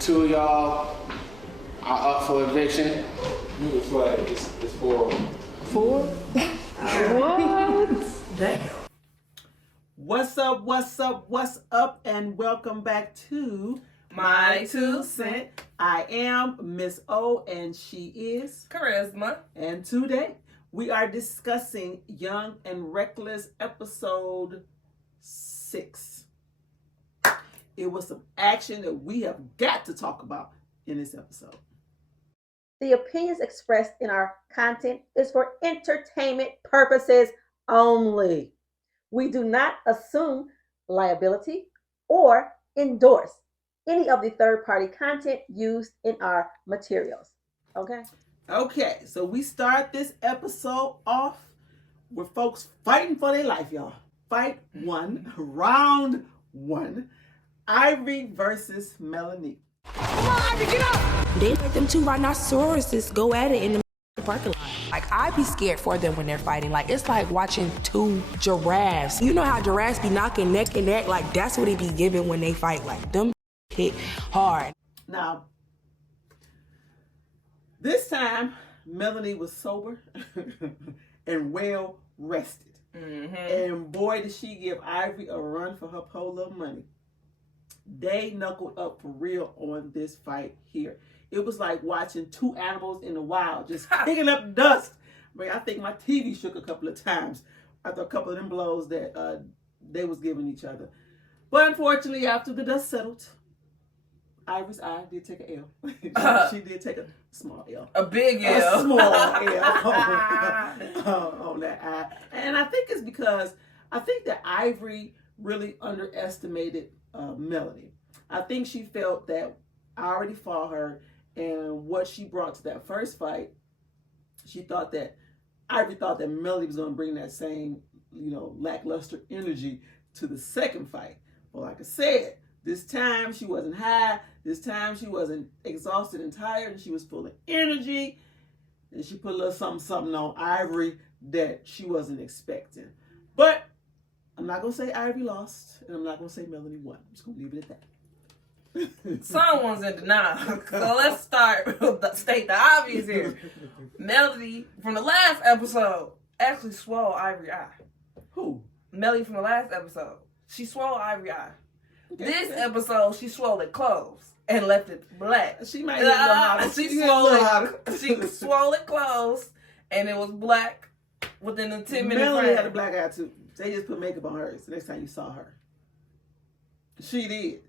Two of y'all are up for eviction. It's like it's 4. 4? What? Damn. What's up, and welcome back to My 2 cent. I am Miss O, and she is Charisma. And today, we are discussing Young and Reckless episode 6. It was some action that we have got to talk about in this episode. The opinions expressed in our content is for entertainment purposes only. We do not assume liability or endorse any of the third-party content used in our materials. Okay, so we start this episode off with folks fighting for their life, y'all. Fight 1, round 1. Ivory versus Melanie. Come on, Ivory, get up! They let them 2 rhinoceroses go at it in the parking lot. Like, I'd be scared for them when they're fighting. Like, it's like watching 2 giraffes. You know how giraffes be knocking neck and neck? Like, that's what it be giving when they fight. Like, them hit hard. Now, this time, Melanie was sober and well rested. Mm-hmm. And boy, did she give Ivory a run for her polo money. They knuckled up for real on this fight here. It was like watching 2 animals in the wild just kicking up dust. I think my TV shook a couple of times after a couple of them blows that they was giving each other. But unfortunately, after the dust settled, Ivory's eye did take an L. She did take a small L. A big L. A small L on that eye. And I think it's because I think that Ivory really underestimated Melanie. I think she felt that I already fought her, and what she brought to that first fight, Ivory thought that Melanie was going to bring that same, lackluster energy to the second fight. But like I said, this time she wasn't high. This time she wasn't exhausted and tired, and she was full of energy. And she put a little something on Ivory that she wasn't expecting. But I'm not going to say Ivory lost, and I'm not going to say Melanie won. I'm just going to leave it at that. Someone's in denial. So let's state the obvious here. Melody, from the last episode, actually swole Ivory eye. Who? Melody from the last episode. She swole Ivory eye. Okay. This episode, she swole it closed and left it black. She might not know how to. She swole it closed, and it was black within the 10 minutes. Melanie had a black eye too. They just put makeup on hers the next time you saw her. She did.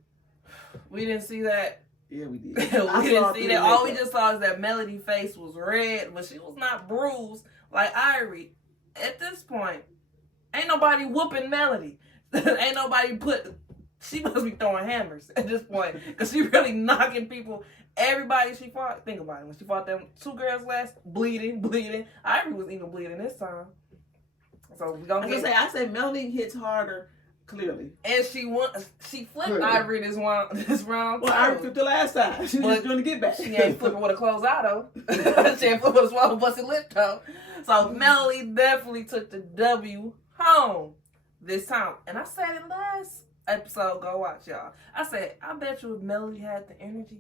We didn't see that. Yeah, we did. We didn't see that. All we just saw is that Melody's face was red, but she was not bruised like Ivory. At this point, ain't nobody whooping Melody. Ain't nobody she must be throwing hammers at this point, because she really knocking people. Everybody she fought, think about it. When she fought them 2 girls last, bleeding. Ivory was even bleeding this time. So we gonna I say Melanie hits harder, clearly. And she flipped Ivory this round. Well, Ivory flipped the last time. She was doing the get back. She ain't flipping with a closed eye though. She ain't flipping with a swallow busted lip though. So Melanie definitely took the W home this time. And I said it last episode, go watch y'all. I said, I bet you if Melanie had the energy,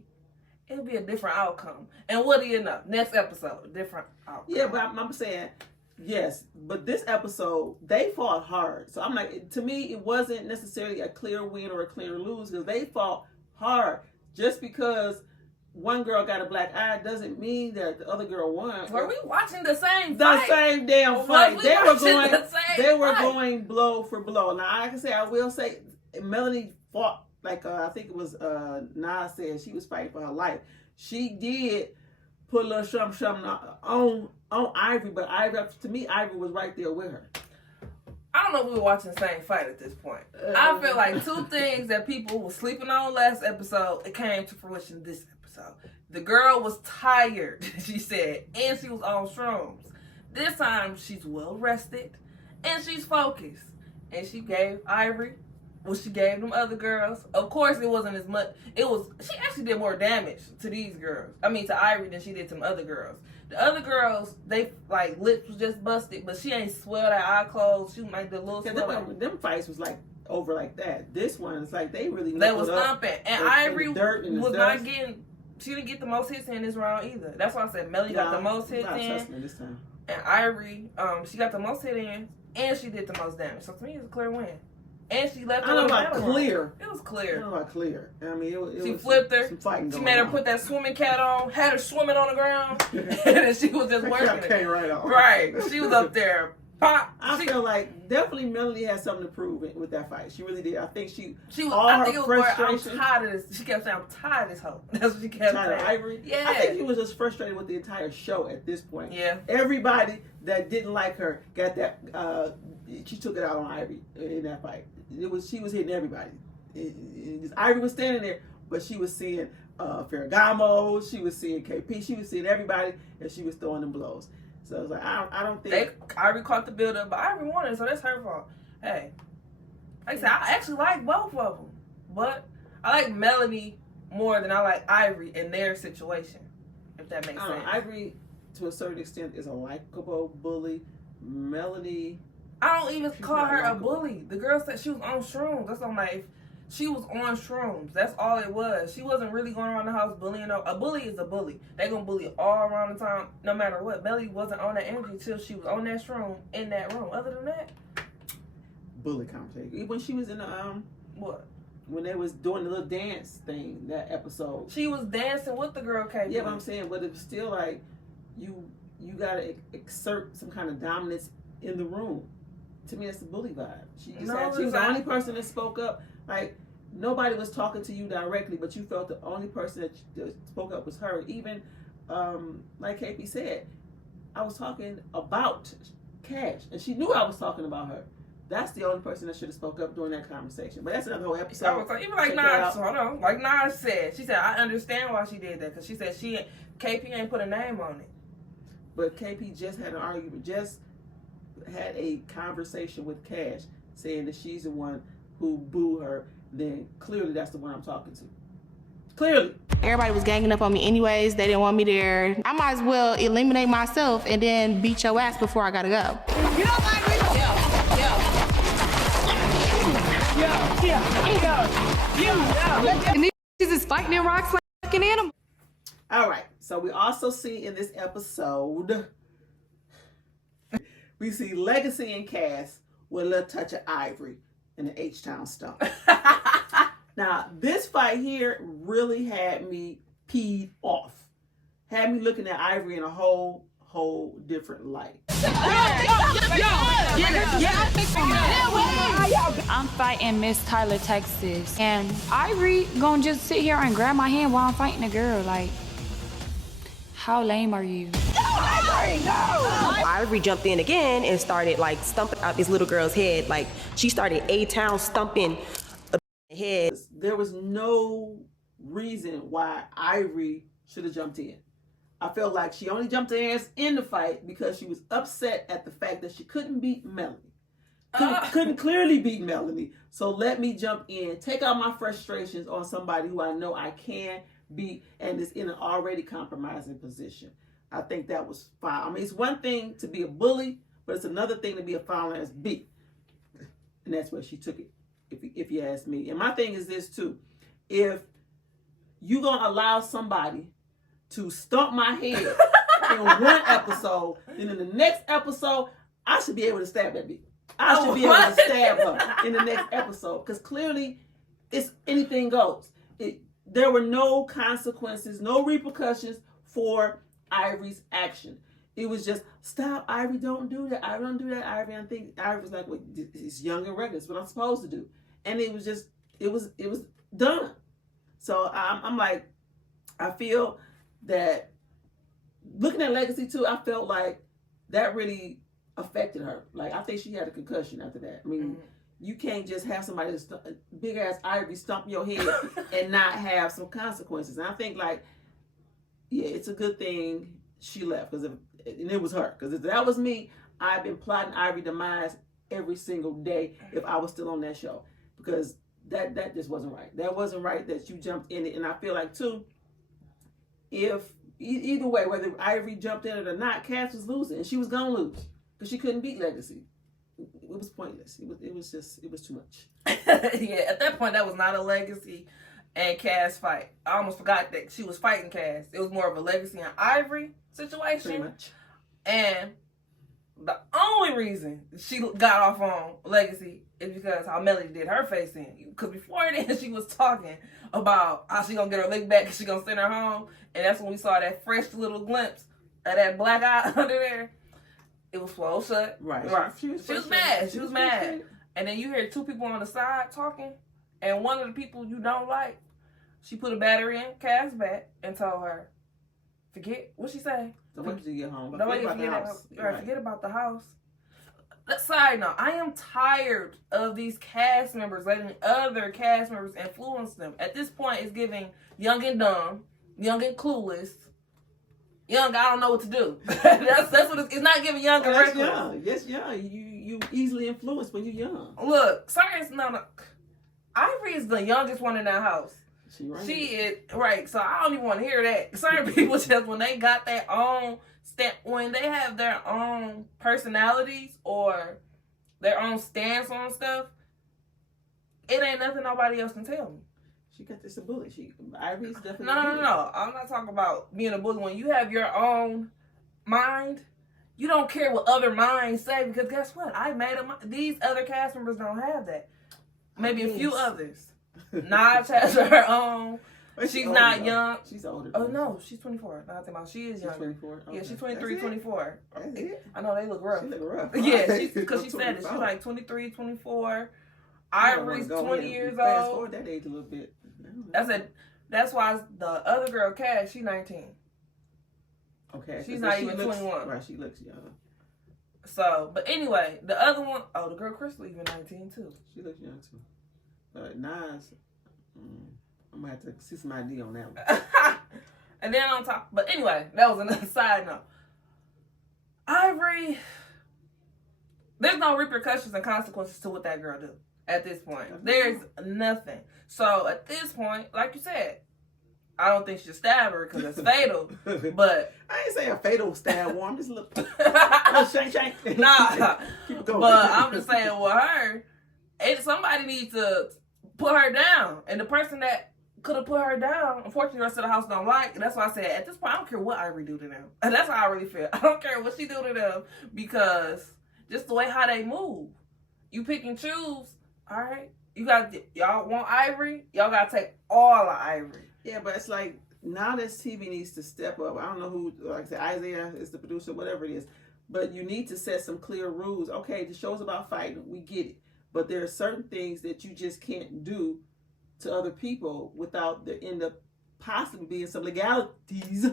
it'll be a different outcome. And what do you know? Next episode, different outcome. Yeah, but I'm saying, yes, but this episode, they fought hard. So I'm like, to me, it wasn't necessarily a clear win or a clear lose, because they fought hard. Just because one girl got a black eye doesn't mean that the other girl won. Were we watching the same The fight? same damn fight. They were fight? going blow for blow. Now, I will say, Melanie fought, like I think it was Nas said, she was fighting for her life. She did put a little something on Ivory, but to me, Ivory was right there with her. I don't know if we were watching the same fight at this point. I feel like 2 things that people were sleeping on last episode, it came to fruition this episode. The girl was tired, she said, and she was on shrooms. This time, she's well rested, and she's focused. And she gave Ivory what she gave them other girls. Of course, it wasn't as much. She actually did more damage to these girls. I mean, to Ivory than she did to them other girls. The other girls, they, lips was just busted, but she ain't swelled her eye closed. She might do a little swell. Them fights was like over like that. This one, it's like they really They was knuckled up thumping. And in Ivory the dirt and the was dust. not getting, she didn't get the most hits in this round either. That's why I said Melly got the most hits not in. Tussman this time. And Ivory, she got the most hit in, and she did the most damage. So to me, it's a clear win. And she left. I don't know about clear. It was I clear. don't know about clear. I mean, She was flipped her. some fighting She going made her on. put that swimming cat on, had her swimming on the ground, and then she was just working That came right on. Right. She was up there. Pop. I feel like definitely Melody had something to prove with that fight. She really did. I think she was. all I think her it was more, I'm frustration. tired of this. She kept saying, "I'm tired of this hoe." That's what she kept saying. Ivory. Yeah. I think she was just frustrated with the entire show at this point. Yeah. Everybody that didn't like her got that. She took it out on Ivory in that fight. She was hitting everybody. Ivory was standing there, but she was seeing Ferragamo. She was seeing KP. She was seeing everybody, and she was throwing them blows. So I was like, I don't think Ivory caught the build up, but Ivory won it, so that's her fault. Hey, like I said, I actually like both of them, but I like Melanie more than I like Ivory in their situation, if that makes sense. Ivory, to a certain extent, is a likable bully. Melanie, I don't even she's call not her a likable. bully. The girl said she was on shrooms. That's on like, she was on shrooms. That's all it was. She wasn't really going around the house bullying. A bully is a bully. They gonna bully all around the time, no matter what. Melly wasn't on that energy till she was on that shroom in that room. Other than that, bully conversation. When she was in the what? when they was doing the little dance thing, that episode. She was dancing with the girl, KP. Yeah, but I'm saying, but it was still like you gotta exert some kind of dominance in the room. To me, that's the bully vibe. She was the only person that spoke up. Like, nobody was talking to you directly, but you felt the only person that spoke up was her. Even, like KP said, I was talking about Cash, and she knew I was talking about her. That's the only person that should have spoke up during that conversation. But that's another whole episode. I was like, even like Nas, hold on. Like Nas said, she said, I understand why she did that, because she said KP ain't put a name on it. But KP just had an argument, just had a conversation with Cash, saying that she's the one who booed her. Then clearly that's the one I'm talking to. Clearly. Everybody was ganging up on me anyways. They didn't want me there. I might as well eliminate myself and then beat your ass before I gotta go. You don't like me? And these is fighting in rocks like fucking animals. All right. So we also see in this episode, we see Legacy and Cass with a little touch of Ivory in the H-Town stump. Now, this fight here really had me peed off. Had me looking at Ivory in a whole different light. I'm fighting Miss Tyler, Texas. And Ivory gonna just sit here and grab my hand while I'm fighting a girl. Like, how lame are you? Ivory jumped in again and started like stumping out this little girl's head. Like, she started A-Town stumping a head. There was no reason why Ivory should have jumped in. I felt like she only jumped in the fight because she was upset at the fact that she couldn't beat Melanie. Couldn't clearly beat Melanie. So let me jump in, take out my frustrations on somebody who I know I can beat and is in an already compromising position. I think that was fine. I mean, it's one thing to be a bully, but it's another thing to be a foul ass beat. And that's where she took it, if you ask me. And my thing is this too. If you're going to allow somebody to stump my head in one episode, then in the next episode, I should be able to stab that bitch. I should be able to stab her in the next episode. Because clearly, it's anything goes. There were no consequences, no repercussions for Ivory's action. It was just, stop, Ivory, don't do that. Ivory, don't do that, Ivory. I think Ivory was like, well, it's young and reckless. What I'm supposed to do. And it was just, it was done. So I'm like, I feel that looking at Legacy too, I felt like that really affected her. Like, I think she had a concussion after that. I mean, you can't just have somebody big ass Ivory stomp your head and not have some consequences. And I think, like, yeah, it's a good thing she left, and it was her. Because if that was me, I've been plotting Ivory demise every single day if I was still on that show. Because that just wasn't right. That wasn't right that you jumped in it. And I feel like too, if either way, whether Ivory jumped in it or not, Cass was losing, and she was gonna lose because she couldn't beat Legacy. It was pointless. It was too much. Yeah, at that point, that was not a Legacy and Cass fight. I almost forgot that she was fighting Cass. It was more of a Legacy and Ivory situation. Pretty much. And the only reason she got off on Legacy is because how Melody did her face in. Because before then, she was talking about how she gonna get her lick back and she gonna send her home. And that's when we saw that fresh little glimpse of that black eye under there. It was closed shut. Right. She was mad. She was mad. And then you hear two people on the side talking, and one of the people you don't like, she put a battery in Cass' back and told her, forget, what'd she say? So when did you get home? Forget about the house. Side note, I am tired of these cast members letting other cast members influence them. At this point, it's giving young and dumb, young and clueless, young, I don't know what to do. that's what it's not giving young and reckless. Young. Yes, young. You easily influenced when you're young. Look, no. Ivory is the youngest one in that house. She is right. So I don't even want to hear that. Certain people just when they got their own when they have their own personalities or their own stance on stuff, it ain't nothing nobody else can tell me. She got this a bully. Ivory's definitely No. I'm not talking about being a bully. When you have your own mind, you don't care what other minds say because guess what? I made them. These other cast members don't have that. Maybe a few others. Naj has her own. She's not young. She's older. Oh no, she's 24. Not talking about. She is younger. 24. Okay. Yeah, she's 23, 24. That's it. I know they look rough. She look rough. Yeah, because she said it. She's like 23, 24. Ivory's 20 years old. Fast forward that age a little bit. That's why the other girl, Cash, she's 19. Okay. She's not even 21. Right, she looks young. So, but anyway, the other one, the girl Crystal even 19 too. She looks young too. But Nas, I'm gonna have to see some ID on that one. And then on top, but anyway, that was another side note. Ivory, there's no repercussions and consequences to what that girl do at this point. There's nothing. So at this point, like you said, I don't think she should stab her because it's fatal. But I ain't saying a fatal stab one. Just look. Shank. Nah. Keep going. But I'm just saying with her, somebody needs to put her down. And the person that could have put her down, unfortunately, the rest of the house don't like. And that's why I said, at this point, I don't care what Ivory do to them. And that's how I really feel. I don't care what she do to them because just the way how they move. You pick and choose, all right? Y'all want Ivory? Y'all got to take all of Ivory. Yeah, but it's like, now this TV needs to step up. I don't know who, like I said, Isaiah is the producer, whatever it is. But you need to set some clear rules. Okay, the show's about fighting. We get it. But there are certain things that you just can't do to other people without there end up possibly being some legalities,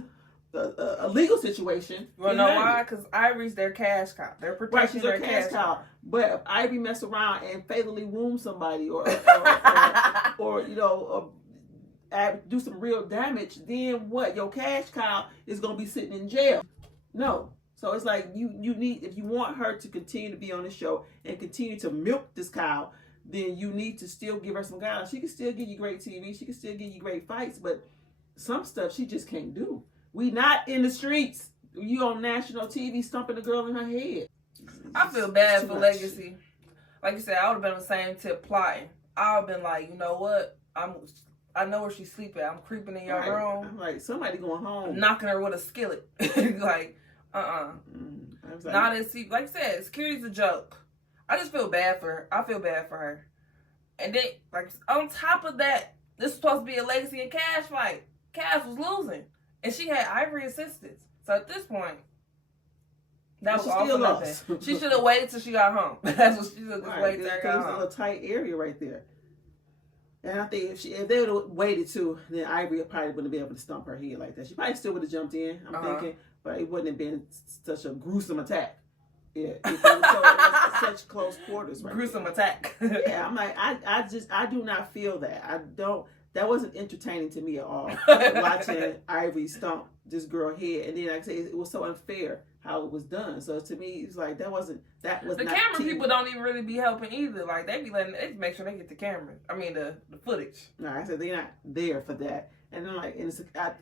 a legal situation. You wanna know why? Because Ivory's their cash cow. They're protecting their cash cow. But if Ivory mess around and fatally wound somebody or do some real damage, then what? Your cash cow is gonna be sitting in jail. No. So it's like you need, if you want her to continue to be on the show and continue to milk this cow, then you need to still give her some guidance. She can still give you great TV. She can still give you great fights, but some stuff she just can't do. We not in the streets. You on national TV stumping the girl in her head. I feel bad for Legacy. Like you said, I would have been on the same tip plotting. I would have been like, you know what? I know where she's sleeping. I'm creeping in your room. I'm like, somebody going home. Knocking her with a skillet. Like, Like, not as like I said, security's a joke. I just feel bad for her. I feel bad for her. And then, like, on top of that, this was supposed to be a Legacy and Cash fight. Cash was losing. And she had Ivory assistance. So at this point, that was all for nothing. She should have waited till she got home. That's what she should have waited till she got home. It was a tight area right there. And I think if they would have waited too, then Ivory probably wouldn't have been able to stump her head like that. She probably still would have jumped in, I'm thinking, but it wouldn't have been such a gruesome attack. Yeah, it was such close quarters. Right gruesome there. Attack. Yeah, I'm like, I do not feel that. That wasn't entertaining to me at all. Watching Ivory stomp this girl head, and then like I say, it was so unfair how it was done. So to me, it's like that was the not camera TV. people don't even really be helping either. Like they just make sure they get the camera. I mean the footage. No, I said they're not there for that. And then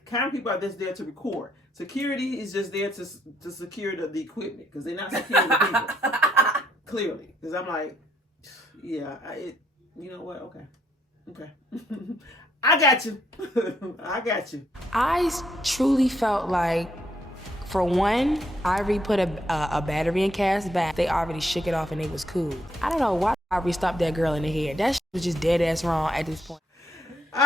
camera people are just there to record. Security is just there to secure the equipment because they're not securing the people. Clearly, because I'm like, yeah, You know what? Okay. I got you. I got you. I truly felt like, for one, Ivory put a battery in Cass' back. They already shook it off and it was cool. I don't know why Ivory stopped that girl in the head. That shit was just dead ass wrong at this point.